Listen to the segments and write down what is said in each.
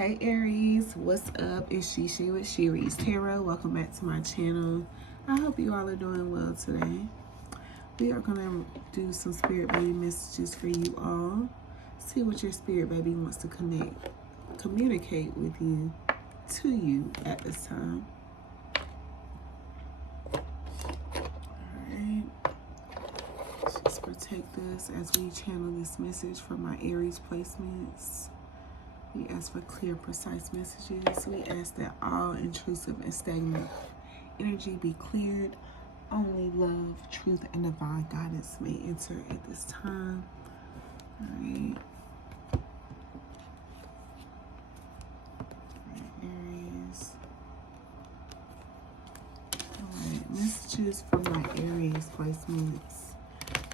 Hey Aries, what's up? It's ShiShi with Reads Tarot. Welcome back to my channel. I hope you all are doing well today. We are going to do some spirit baby messages for you all. See what your spirit baby wants to communicate with you, to you at this time. Alright. Just protect us as we channel this message from my Aries placements. We ask for clear, precise messages. We ask that all intrusive and stagnant energy be cleared. Only love, truth, and divine guidance may enter at this time. All right. Aries. All right. Messages from my Aries placements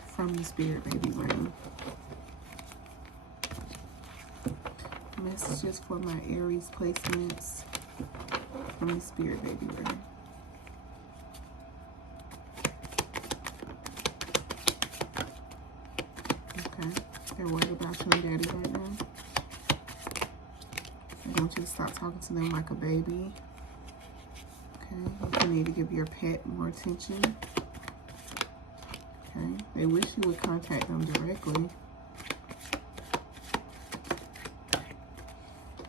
from the spirit baby realm. Messages for my Aries placements from the spirit baby realm. Okay, they're worried about you and daddy right now. They want you to stop talking to them like a baby. Okay, you need to give your pet more attention. Okay, they wish you would contact them directly.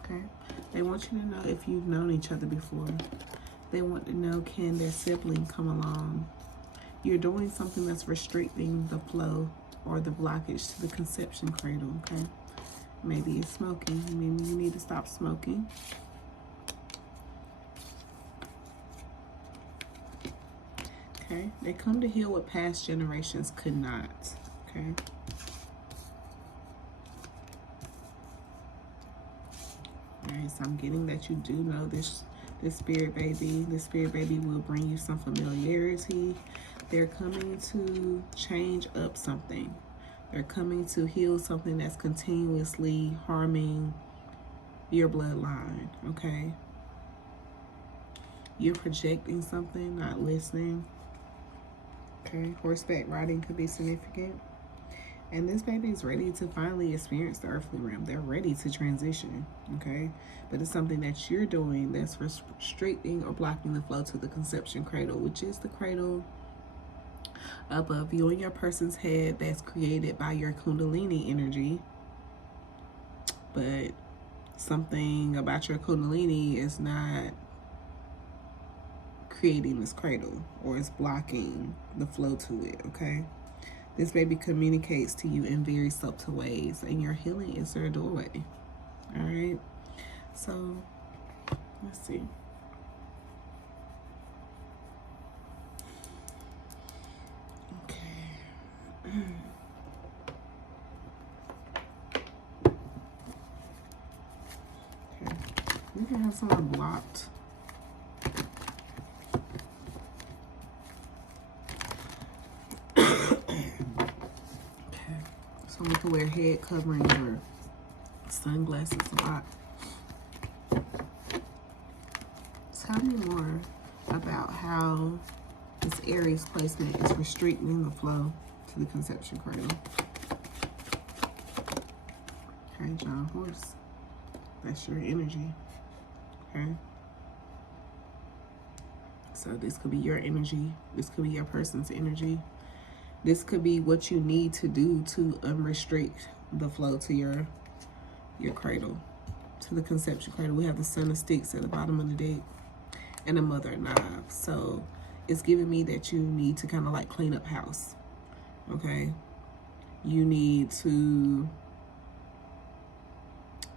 Okay, they want you to know if you've known each other before. They want to know, can their sibling come along? You're doing something that's restricting the flow or the blockage to the conception cradle, okay? Maybe it's smoking. Maybe you need to stop smoking. Okay, they come to heal what past generations could not, okay? Alright, so I'm getting that you do know this spirit baby. This spirit baby will bring you some familiarity. They're coming to change up something. They're coming to heal something that's continuously harming your bloodline, okay? You're projecting something, not listening. Okay, horseback riding could be significant. And this baby is ready to finally experience the earthly realm. They're ready to transition, okay? But it's something that you're doing that's restricting or blocking the flow to the conception cradle, which is the cradle above you and your person's head that's created by your kundalini energy. But something about your kundalini is not creating this cradle, or it's blocking the flow to it, okay? This baby communicates to you in very subtle ways, and your healing is their doorway. All right. So let's see. Okay. Okay. We can have someone blocked. So we can wear head coverings or sunglasses a lot. Tell me more about how this Aries placement is restricting the flow to the conception cradle. Okay, John Horse. That's your energy. Okay. So this could be your energy. This could be your person's energy. This could be what you need to do to unrestrict the flow to your cradle, to the conception cradle. We have the Son of Sticks at the bottom of the deck and the Mother of Knives. So it's giving me that you need to kind of like clean up house, okay? You need to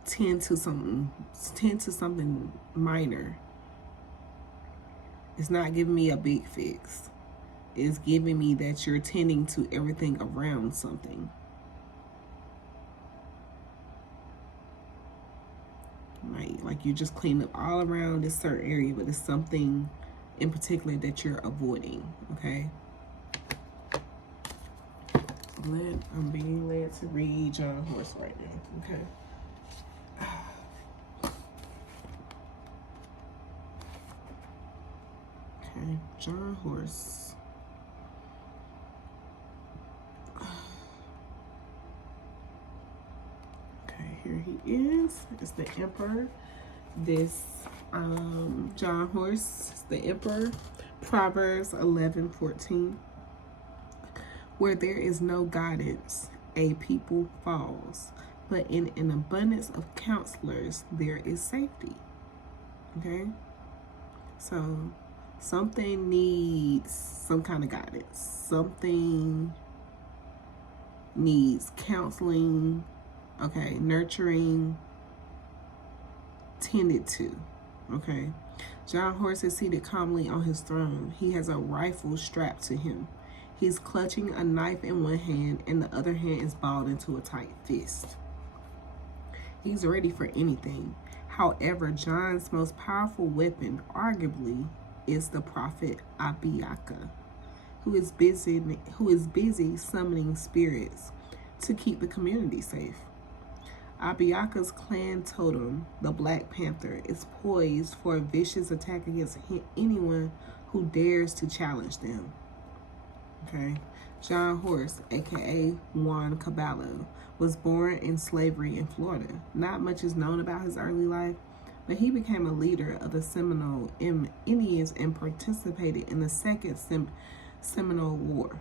tend to something minor. It's not giving me a big fix. Is giving me that you're tending to everything around something. Right? Like you just clean up all around this certain area, but it's something in particular that you're avoiding, okay? I'm being led to read John Horse right now, okay? Okay, John Horse. Here he is. It's the Emperor. this John Horse, the Emperor, Proverbs 11:14. Where there is no guidance, a people falls, but in an abundance of counselors, there is safety. Okay? So, something needs some kind of guidance. Something needs counseling, okay, nurturing, tended to, okay? John Horse is seated calmly on his throne. He has a rifle strapped to him. He's clutching a knife in one hand and the other hand is balled into a tight fist. He's ready for anything. However, John's most powerful weapon, arguably, is the prophet Abiaka, who is busy summoning spirits to keep the community safe. Abiaka's clan totem, the Black Panther, is poised for a vicious attack against anyone who dares to challenge them. Okay, John Horse, aka Juan Caballo, was born in slavery in Florida. Not much is known about his early life, but he became a leader of the Seminole Indians and participated in the Second Seminole War,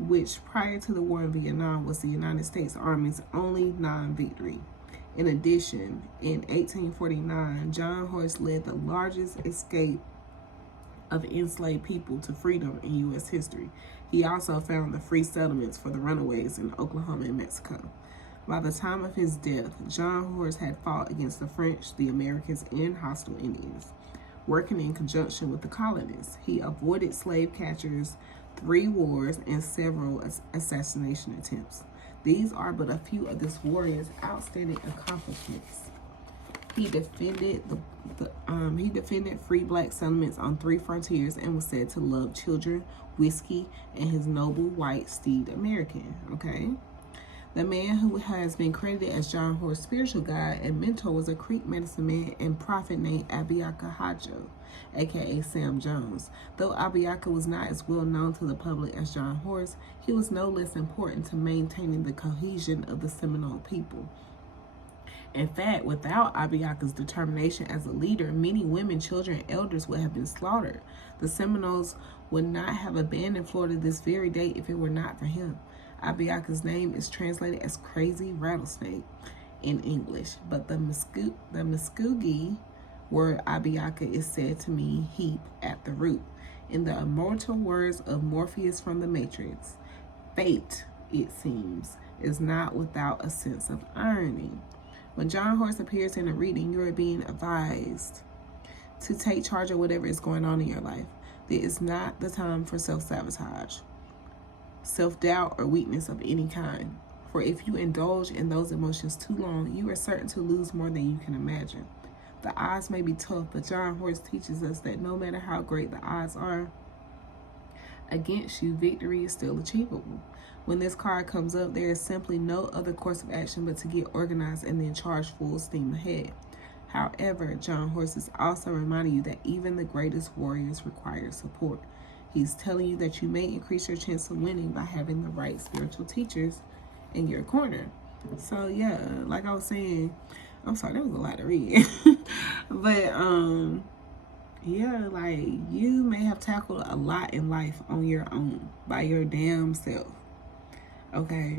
which prior to the war in Vietnam was the United States Army's only non-victory. In addition, in 1849, John Horse led the largest escape of enslaved people to freedom in U.S. history. He also found the free settlements for the runaways in Oklahoma and Mexico. By the time of his death, John Horse had fought against the French, the Americans, and hostile Indians. Working in conjunction with the colonists, he avoided slave catchers, 3 wars, and several assassination attempts. These are but a few of this warrior's outstanding accomplishments. He defended he defended free black settlements on 3 frontiers and was said to love children, whiskey, and his noble white steed American. Okay, the man who has been credited as John Horse's spiritual guide and mentor was a Creek medicine man and prophet named Abiaka Hajo, aka Sam Jones. Though Abiaka was not as well known to the public as John Horse, he was no less important to maintaining the cohesion of the Seminole people. In fact, without Abiaka's determination as a leader, many women, children, and elders would have been slaughtered. The Seminoles would not have abandoned Florida this very day if it were not for him. Abiaka's name is translated as crazy rattlesnake in English, but the Muskogee word Abiaka is said to mean heap at the root. In the immortal words of Morpheus from the Matrix, fate, it seems, is not without a sense of irony. When John Horse appears in a reading, you are being advised to take charge of whatever is going on in your life. There is not the time for self-sabotage, self-doubt, or weakness of any kind. For if you indulge in those emotions too long, you are certain to lose more than you can imagine. The odds may be tough, but John Horse teaches us that no matter how great the odds are against you, victory is still achievable. When this card comes up, there is simply no other course of action but to get organized and then charge full steam ahead. However, John Horse is also reminding you that even the greatest warriors require support. He's telling you that you may increase your chance of winning by having the right spiritual teachers in your corner. So yeah, like I was saying, I'm sorry, that was a lot to read. But yeah, like you may have tackled a lot in life on your own by your damn self. Okay,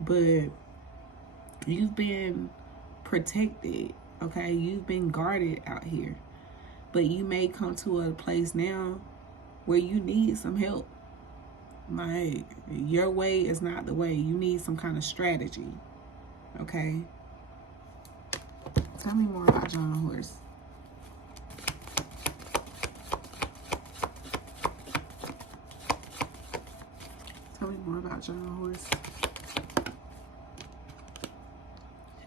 but you've been protected, okay? You've been guarded out here. But you may come to a place now where you need some help. Like, your way is not the way. You need some kind of strategy, okay? Tell me more about John Horse. Tell me more about John Horse.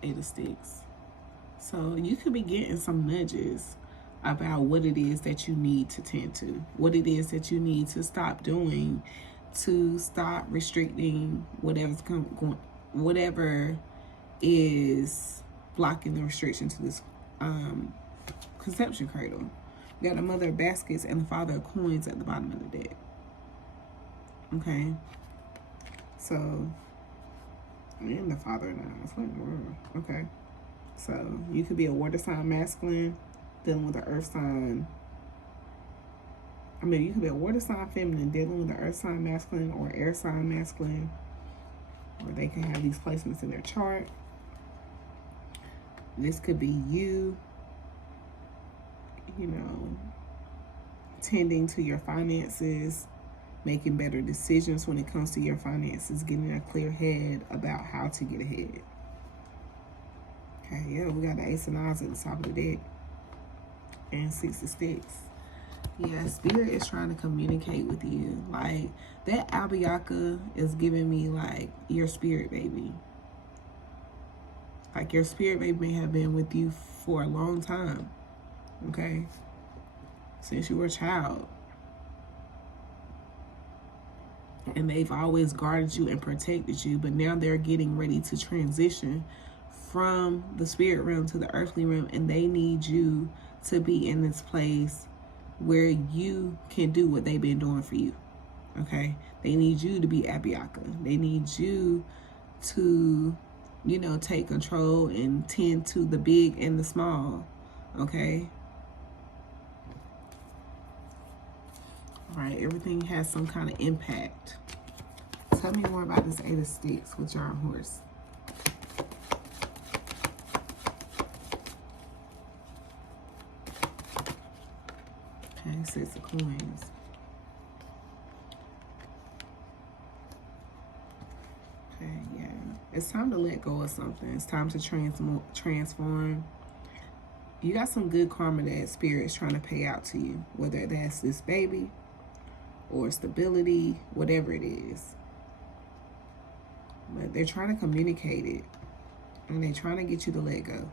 8 of Sticks. So you could be getting some nudges about what it is that you need to tend to, what it is that you need to stop doing, to stop restricting whatever is blocking the restriction to this conception cradle. You got the Mother of Baskets and the Father of Coins at the bottom of the deck. Okay. So, and the Father of Knives. Okay. So you could be a water sign masculine dealing with an earth sign. I mean, you could be a water sign feminine dealing with an earth sign masculine or air sign masculine. Or they can have these placements in their chart. This could be you, you know, tending to your finances, making better decisions when it comes to your finances, getting a clear head about how to get ahead. Okay, yeah, we got the Ace of Wands at the top of the deck. And 6 of Sticks. Yeah, Spirit is trying to communicate with you. Like, that Albiaka is giving me, like, your spirit baby. Like, your spirit baby may have been with you for a long time. Okay? Since you were a child. And they've always guarded you and protected you. But now they're getting ready to transition from the spirit realm to the earthly realm. And they need you to be in this place where you can do what they've been doing for you. Okay? They need you to be Abiaka. They need you to, you know, take control and tend to the big and the small. Okay? All right, everything has some kind of impact. Tell me more about this 8 of Sticks with your horse. Okay, 6 of Coins. Okay, yeah. It's time to let go of something. It's time to transform. You got some good karma that Spirit is trying to pay out to you. Whether that's this baby or stability, whatever it is. But they're trying to communicate it. And they're trying to get you to let go.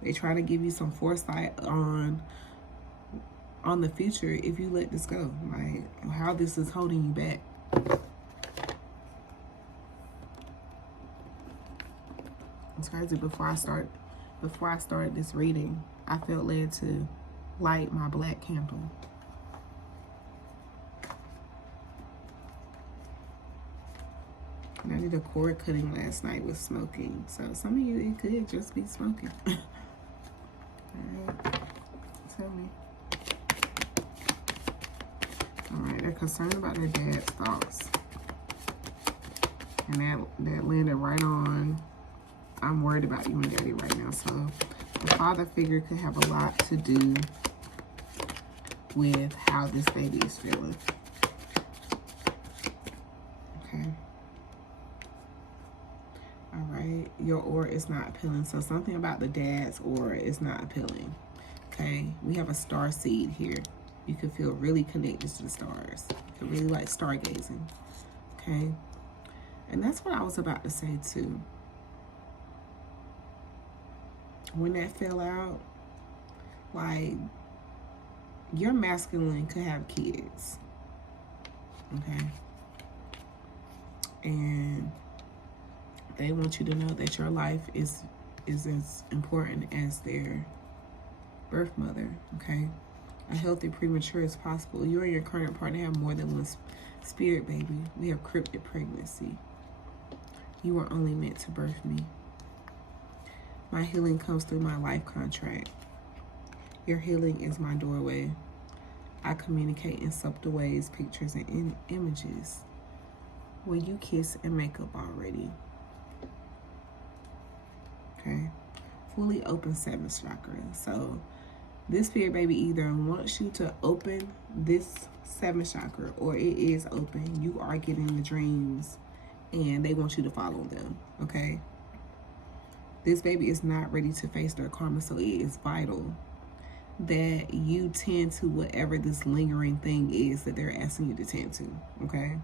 They're trying to give you some foresight on the future if you let this go. Like, how this is holding you back. It's crazy. Before I started this reading, I felt led to light my black candle. And I did a cord cutting last night with smoking. So some of you, it could just be smoking. Alright. Tell me. Alright, they're concerned about their dad's thoughts. And that landed right on. I'm worried about you and daddy right now. So the father figure could have a lot to do with how this baby is feeling. Okay. All right. Your aura is not appealing. So something about the dad's aura is not appealing. Okay. We have a star seed here. You could feel really connected to the stars. You could really like stargazing. Okay. And that's what I was about to say too. When that fell out, like, your masculine could have kids. Okay. And they want you to know that your life is as important as their birth mother. Okay. A healthy premature as possible. You and your current partner have more than one spirit baby. We have cryptic pregnancy. You were only meant to birth me. My healing comes through my life contract. Your healing is my doorway. I communicate in subtle ways, pictures, and images. Will you kiss and make up already? Okay. Fully open 7th chakra. So this spirit baby either wants you to open this 7th chakra or it is open. You are getting the dreams and they want you to follow them. Okay. This baby is not ready to face their karma, so it is vital that you tend to whatever this lingering thing is that they're asking you to tend to, okay?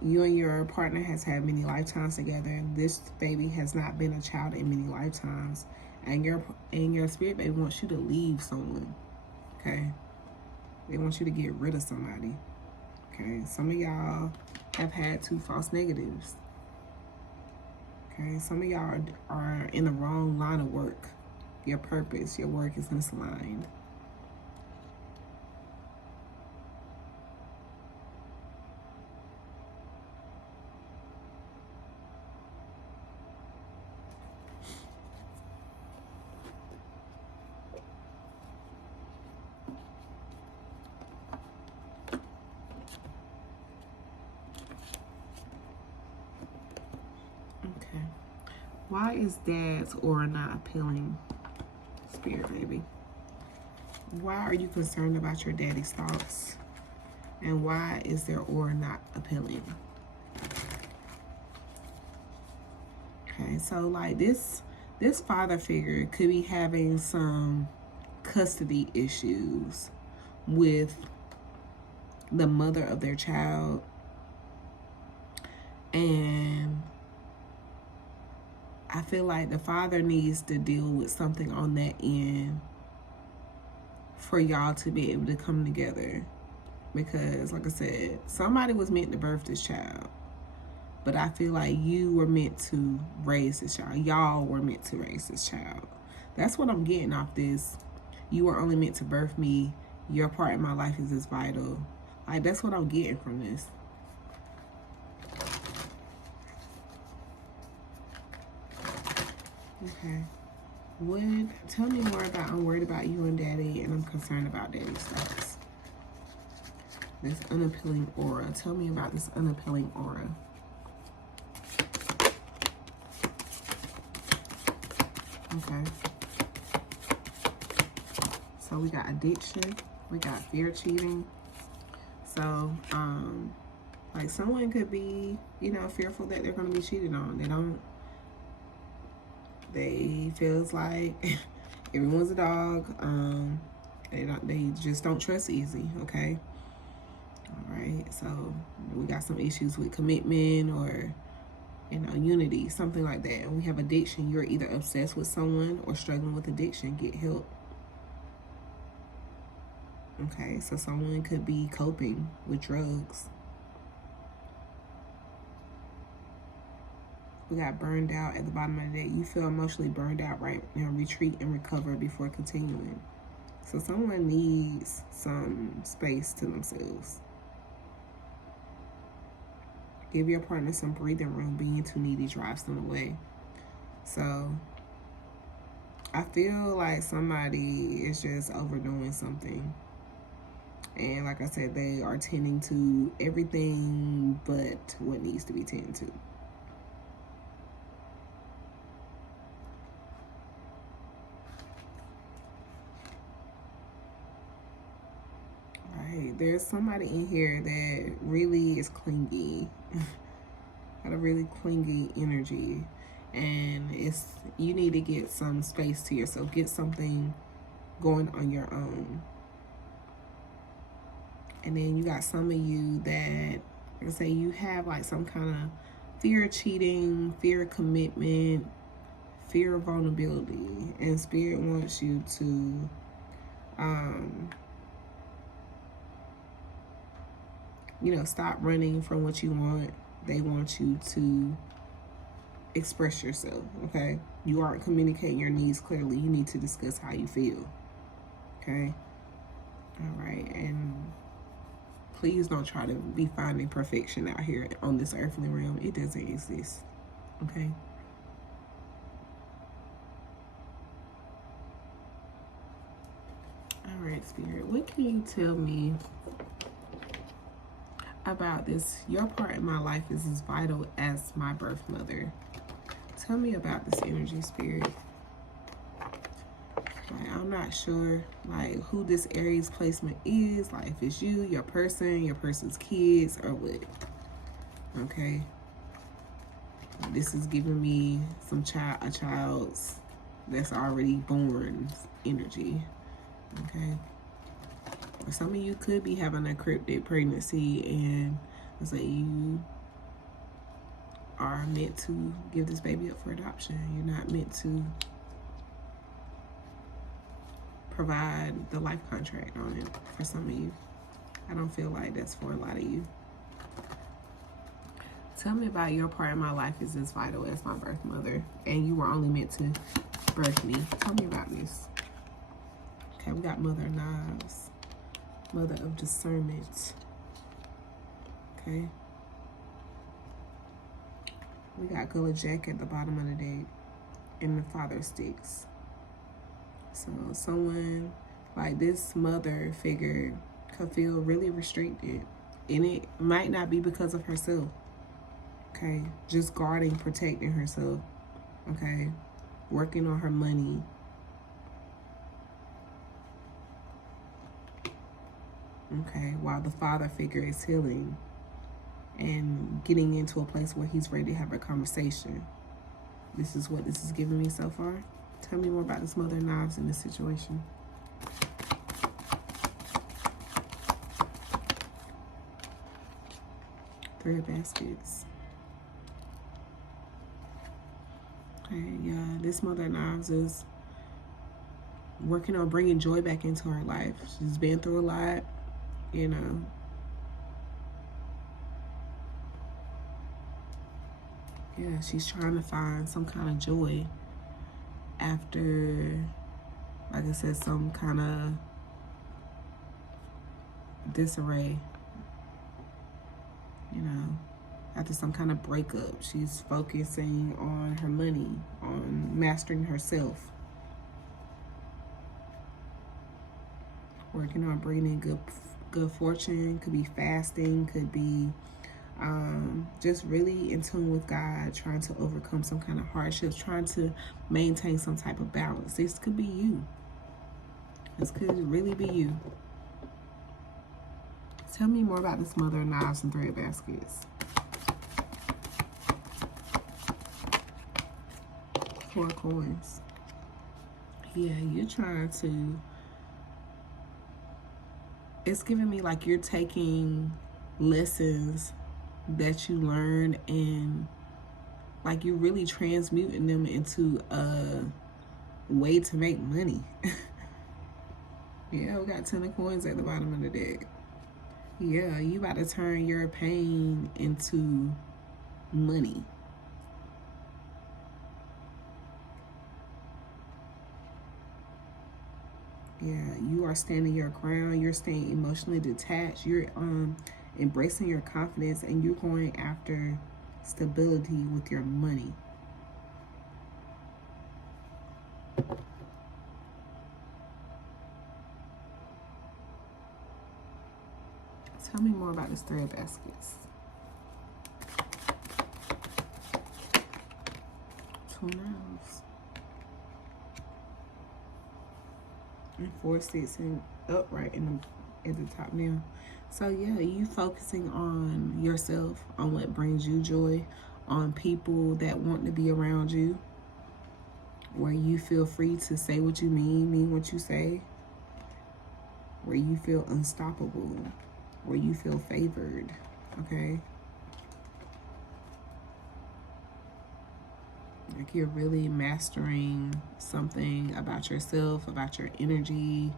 You and your partner has had many lifetimes together. This baby has not been a child in many lifetimes, and your spirit baby wants you to leave someone, okay? They want you to get rid of somebody, okay? Some of y'all have had 2 false negatives. Okay, some of y'all are in the wrong line of work. Your purpose, your work is misaligned. Why is dad's aura not appealing? Spirit, baby. Why are you concerned about your daddy's thoughts? And why is their aura not appealing? Okay, so like this father figure could be having some custody issues with the mother of their child. And I feel like the father needs to deal with something on that end for y'all to be able to come together. Because, like I said, somebody was meant to birth this child. But I feel like you were meant to raise this child. Y'all were meant to raise this child. That's what I'm getting off this. You were only meant to birth me. Your part in my life is as vital. Like, that's what I'm getting from this. Okay. Tell me more about, I'm worried about you and daddy, and I'm concerned about daddy's thoughts. This unappealing aura. Tell me about this unappealing aura. Okay. So we got addiction. We got fear cheating. So, like someone could be, you know, fearful that they're going to be cheated on. They feels like everyone's a dog. They just don't trust easy. Okay. All right. So we got some issues with commitment or, you know, unity, something like that. And we have addiction. You're either obsessed with someone or struggling with addiction. Get help. Okay. So someone could be coping with drugs. We got burned out at the bottom of the day. You feel emotionally burned out, right? You know, retreat and recover before continuing. So someone needs some space to themselves. Give your partner some breathing room. Being too needy drives them away. So I feel like somebody is just overdoing something. And like I said, they are tending to everything but what needs to be tended to. There's somebody in here that really is clingy. Got a really clingy energy. And you need to get some space to yourself. Get something going on your own. And then you got some of you that, like I say, you have like some kind of fear of cheating, fear of commitment, fear of vulnerability. And Spirit wants you to you know, stop running from what you want. They want you to express yourself, okay? You aren't communicating your needs clearly. You need to discuss how you feel, okay? All right, and please don't try to be finding perfection out here on this earthly realm. It doesn't exist, okay? All right, Spirit, what can you tell me about this? Your part in my life is as vital as my birth mother. Tell me about this energy, Spirit. Like, I'm not sure like who this Aries placement is, like if it's you, your person's kids, or what. Okay. This is giving me a child's that's already born energy. Okay. Or some of you could be having a cryptic pregnancy, and let's say you are meant to give this baby up for adoption. You're not meant to provide the life contract on it for some of you. I don't feel like that's for a lot of you. Tell me about your part in my life is as vital as my birth mother, and you were only meant to birth me. Tell me about this. Okay, we got Mother of Knives. Mother of Discernment. Okay. We got Gullah Jack at the bottom of the deck. And the Father of Sticks. So someone like this mother figure could feel really restricted. And it might not be because of herself. Okay. Just guarding, protecting herself. okay? Working on her money. Okay, while the father figure is healing and getting into a place where he's ready to have a conversation. This is what this is giving me so far. Tell me more about this Mother of Knives in this situation. Three of Baskets. Okay, yeah, this Mother of Knives is working on bringing joy back into her life. She's been through a lot, you know. Yeah, she's trying to find some kind of joy after, like I said, some kind of disarray, you know, after some kind of breakup. She's focusing on her money, on mastering herself, working on bringing good fortune. Could be fasting, could be just really in tune with God, trying to overcome some kind of hardships, trying to maintain some type of balance. This could be you. This could really be you. Tell me more about this Mother of Knives and Three of Baskets. Four of Coins. Yeah, you're trying to... It's giving me like you're taking lessons that you learned and like you're really transmuting them into a way to make money. Yeah, we got 10 of Coins at the bottom of the deck. Yeah, you about to turn your pain into money. Yeah, you are standing your ground. You're staying emotionally detached. You're embracing your confidence, and you're going after stability with your money. Tell me more about this Three of Baskets. Two Knives. And 4, 6, and upright at the top now. So yeah, you focusing on yourself, on what brings you joy, on people that want to be around you, where you feel free to say what you mean what you say, where you feel unstoppable, where you feel favored, okay? Like you're really mastering something about yourself, about your energy,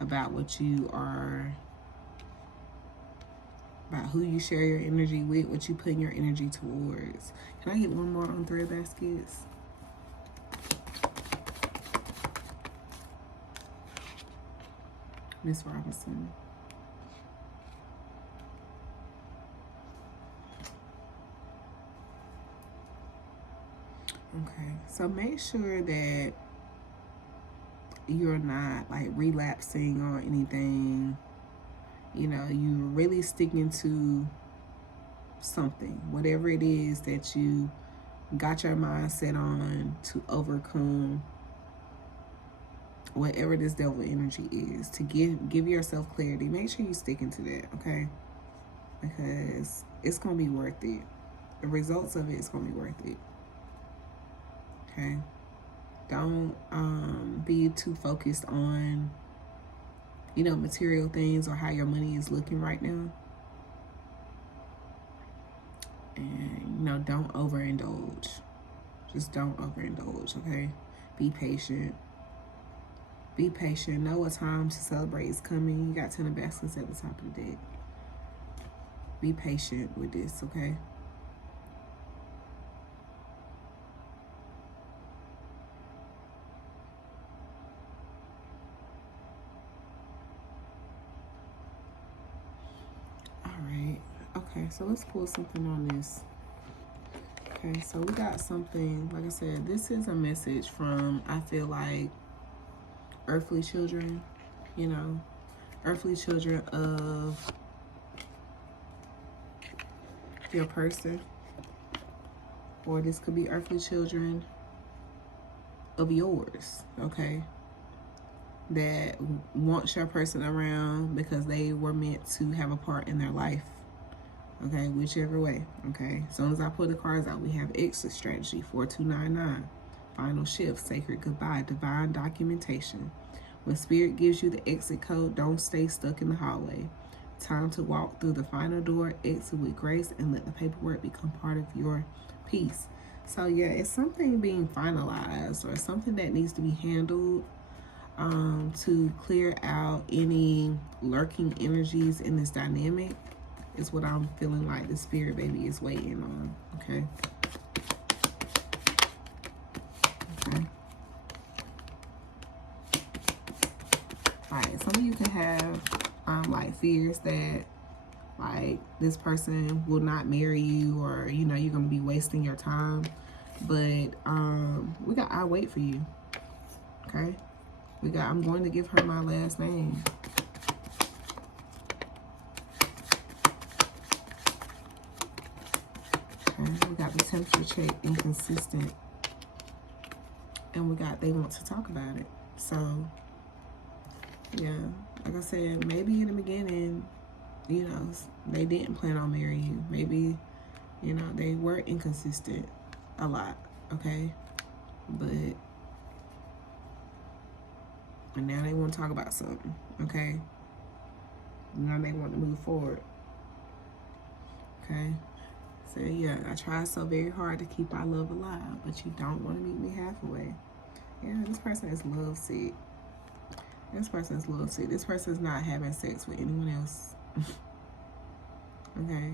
about what you are, about who you share your energy with, what you put your energy towards. Can I get one more on Three of Baskets? Miss Robinson. Okay, so make sure that you're not like relapsing on anything. You know, you're really sticking to something, whatever it is that you got your mindset on to overcome whatever this devil energy is, to give yourself clarity. Make sure you're sticking to that, okay? Because it's gonna be worth it. The results of it is gonna be worth it. Okay? Don't be too focused on, you know, material things or how your money is looking right now. And, you know, don't overindulge. Just don't overindulge, okay? Be patient. Be patient. Know what time to celebrate is coming. You got 10 of Baskets at the top of the deck. Be patient with this, okay? Okay, so let's pull something on this. Okay, so we got something, like I said, this is a message from, I feel like, earthly children, you know, earthly children of your person. or this could be earthly children of yours, okay, that wants your person around because they were meant to have a part in their life, okay, whichever way, okay. As soon as I pull the cards out, we have exit strategy, 4299, final shift, sacred goodbye, divine documentation. When spirit gives you the exit code, don't stay stuck in the hallway. Time to walk through the final door, exit with grace, and let the paperwork become part of your peace. So yeah, it's something being finalized or something that needs to be handled to clear out any lurking energies in this dynamic is what I'm feeling like the spirit baby is waiting on, okay? Okay. Alright, some of you can have like fears that like this person will not marry you, or you know, you're gonna be wasting your time. But we got I'll wait for you. Okay? We got I'm going to give her my last name. Okay, we got the temperature check, inconsistent. And we got they want to talk about it. So yeah, like I said, maybe in the beginning, you know, they didn't plan on marrying you. Maybe, you know, they were inconsistent a lot, okay? But, and now they want to talk about something, okay? Now they want to move forward, okay? So, yeah, I tried so very hard to keep our love alive, but you don't want to meet me halfway. Yeah, this person is lovesick. This person is lovesick. This person is not having sex with anyone else. Okay.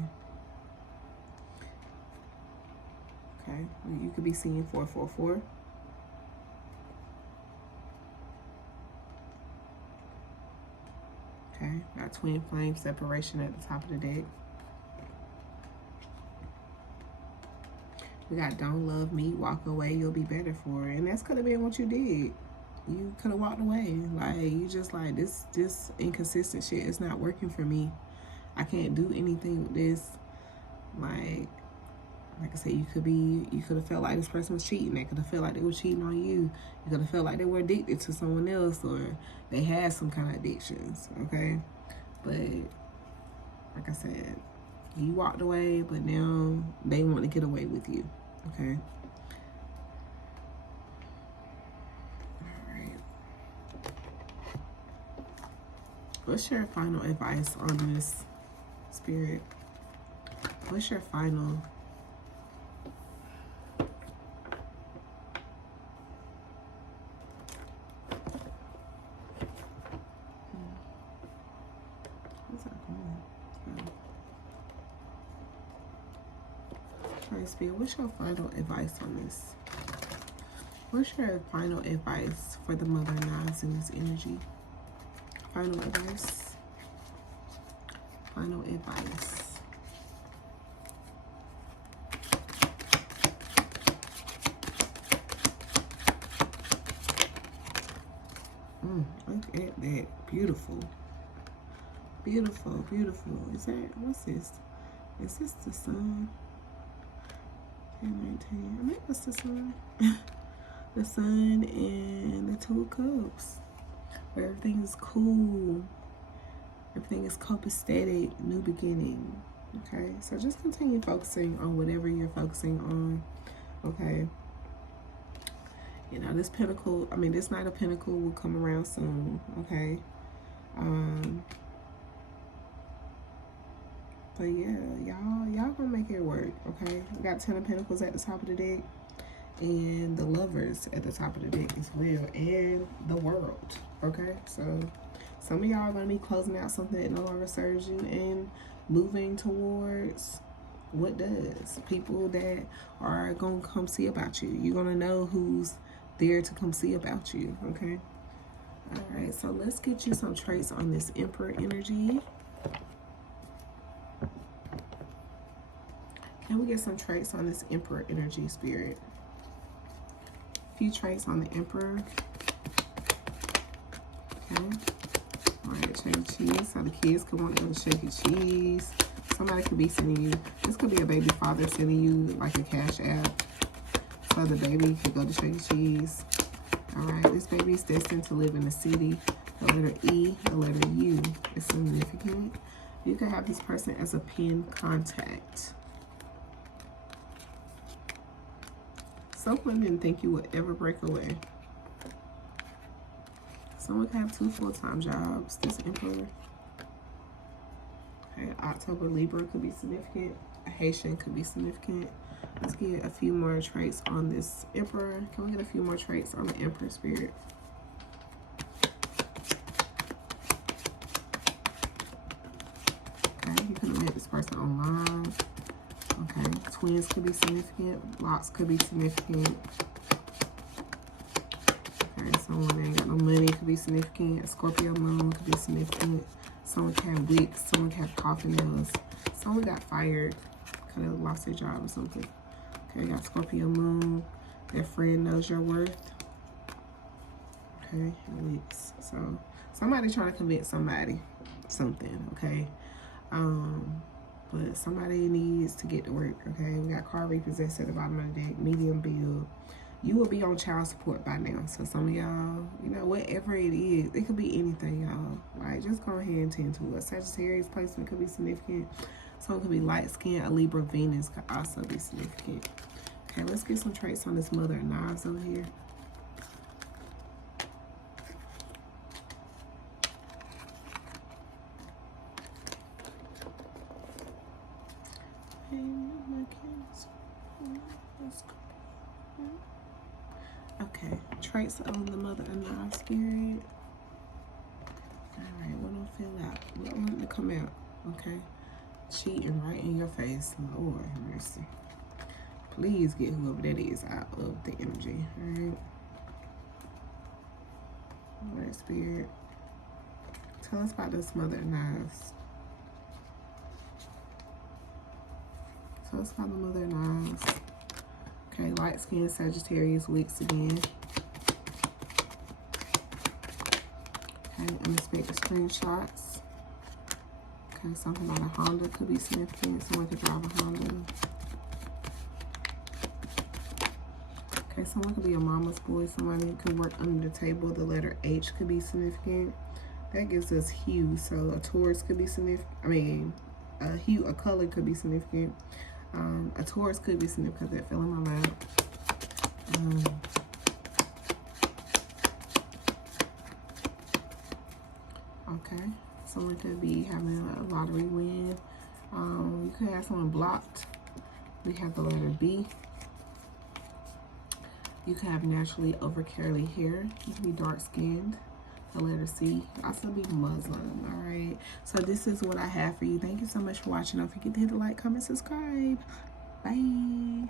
Okay. You could be seeing 444. Okay. Got twin flame separation at the top of the deck. We got don't love me, walk away, you'll be better for it. And that's could have been what you did. You could have walked away. Like, you just like, this inconsistent shit is not working for me. I can't do anything with this. Like I said, you could have felt like this person was cheating. They could have felt like they were cheating on you. You could have felt like they were addicted to someone else, or they had some kind of addictions, okay? But like I said, you walked away, but now they want to get away with you, okay? What's your final advice on this, Spirit? What's your final? What's that going? Alright, Spirit, what's your final advice on this? What's your final advice for the Mother Knives in this energy? Final advice. Final advice. Look at that. Beautiful. Beautiful, beautiful. Is that, what's this? Is this the sun? 10, 19. I think that's the sun. The sun and the Two of Cups. Where everything is cool, everything is copacetic, new beginning, okay? So just continue focusing on whatever you're focusing on, okay? You know, this Pentacle, I mean, this Knight of Pentacle will come around soon, okay? But yeah, y'all gonna make it work, okay? We got 10 of Pentacles at the top of the deck, and the Lovers at the top of the deck as well, and the World, okay? So some of y'all are going to be closing out something that no longer serves you and moving towards what does. People that are going to come see about you. You're going to know who's there to come see about you, okay? All right, so let's get you some traits on this Emperor energy. Can we get some traits on this Emperor energy, Spirit? Few traits on the Emperor. Okay. All right, shake cheese. So the kids can want to go to shake cheese. Somebody could be sending you, this could be a baby father sending you like a cash app. So the baby could go to Chuck E. Cheese. All right, this baby is destined to live in the city. The letter E, the letter U is significant. You could have this person as a pen contact. Someone didn't think you would ever break away. Someone could have 2 full-time jobs. This Emperor. Okay, October Libra could be significant. A Haitian could be significant. Let's get a few more traits on this Emperor. Can we get a few more traits on the Emperor spirit? Okay, you could have met this person online. Okay, twins could be significant. Locks could be significant. Okay, someone that ain't got no money could be significant. A Scorpio moon could be significant. Someone can have wigs. Someone can have coffin nails. Someone got fired. Could have lost their job or something. Okay, got Scorpio moon. Their friend knows your worth. Okay, wigs. So somebody trying to convince somebody something. Okay. But somebody needs to get to work, okay? We got car repossessed at the bottom of the deck, medium build. You will be on child support by now. So some of y'all, you know, whatever it is, it could be anything, y'all. Right? Just go ahead and tend to it. Sagittarius placement could be significant. Someone could be light skinned. A Libra Venus could also be significant. Okay, let's get some traits on this Mother of Knives over here. Okay, traits on the Mother of Knives spirit. Alright, what don't fill out? What want to come out? Okay. Cheating right in your face. Lord have mercy. Please get whoever that is out of the energy. Alright. Alright, spirit. Tell us about this Mother of Knives. Tell us about the Mother of Knives. Okay, light skin Sagittarius weeks again. Okay, unexpected screenshots. Okay, something about a Honda could be significant. Someone could drive a Honda. Okay, someone could be a mama's boy. Somebody could work under the table. The letter H could be significant. That gives us hue. So a Taurus could be significant. I mean, a hue, a color could be significant. A Taurus could be significant. That fell in my lap. Okay, someone could be having a lottery win. You could have someone blocked. We have the letter B. You could have naturally over curly hair. You could be dark skinned. The letter C. You could also be Muslim. All right. So this is what I have for you. Thank you so much for watching. Don't forget to hit the like, comment, subscribe. Bye.